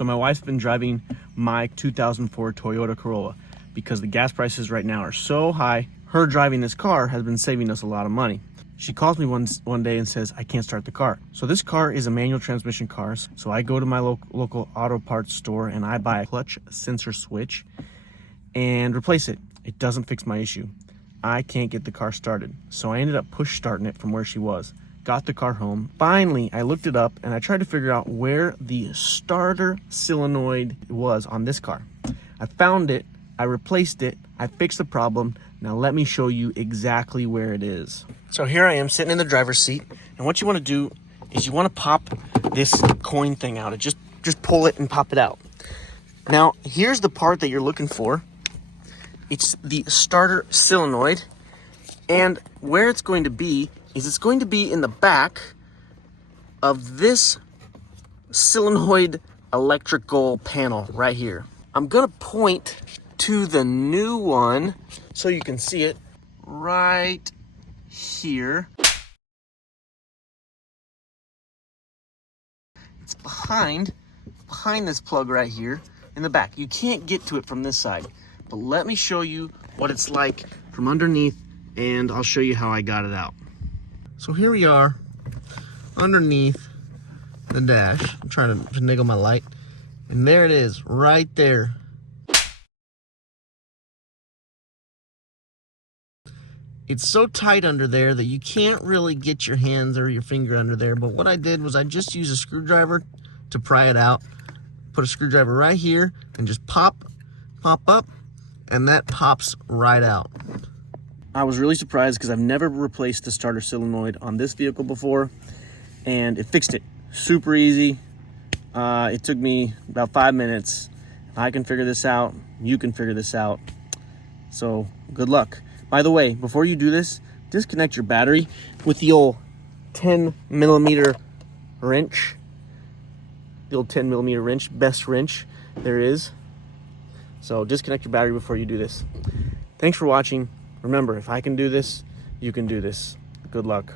So my wife's been driving my 2004 Toyota Corolla because the gas prices right now are so high. Her driving this car has been saving us a lot of money. She calls me one day and says, I can't start the car. So this car is a manual transmission car. So I go to my local auto parts store and I buy a clutch sensor switch and replace it. It doesn't fix my issue. I can't get the car started. So I ended up push starting it from where she was. Got the car home. Finally, I looked it up and I tried to figure out where the starter solenoid was on this car. I found it, I replaced it, I fixed the problem. Now let me show you exactly where it is. So here I am sitting in the driver's seat, and what you want to do is you want to pop this coin thing out. Just pull it and pop it out. Now here's the part that you're looking for. It's the starter solenoid, and where it's going to be is it's going to be in the back of this solenoid electrical panel right here. I'm gonna point to the new one so you can see it right here. It's behind this plug right here in the back. You can't get to it from this side, but let me show you what it's like from underneath, and I'll show you how I got it out. So here we are underneath the dash. I'm trying to finagle my light, and there it is right there. It's so tight under there that you can't really get your hands or your finger under there. But what I did was I just used a screwdriver to pry it out. Put a screwdriver right here and just pop up, and that pops right out. I was really surprised because I've never replaced the starter solenoid on this vehicle before, and it fixed it super easy. It took me about 5 minutes. If I can figure this out, you can figure this out. So good luck. By the way, before you do this, disconnect your battery with the old 10mm wrench. The old 10mm wrench, best wrench there is. So disconnect your battery before you do this. Thanks for watching. Remember, if I can do this, you can do this. Good luck.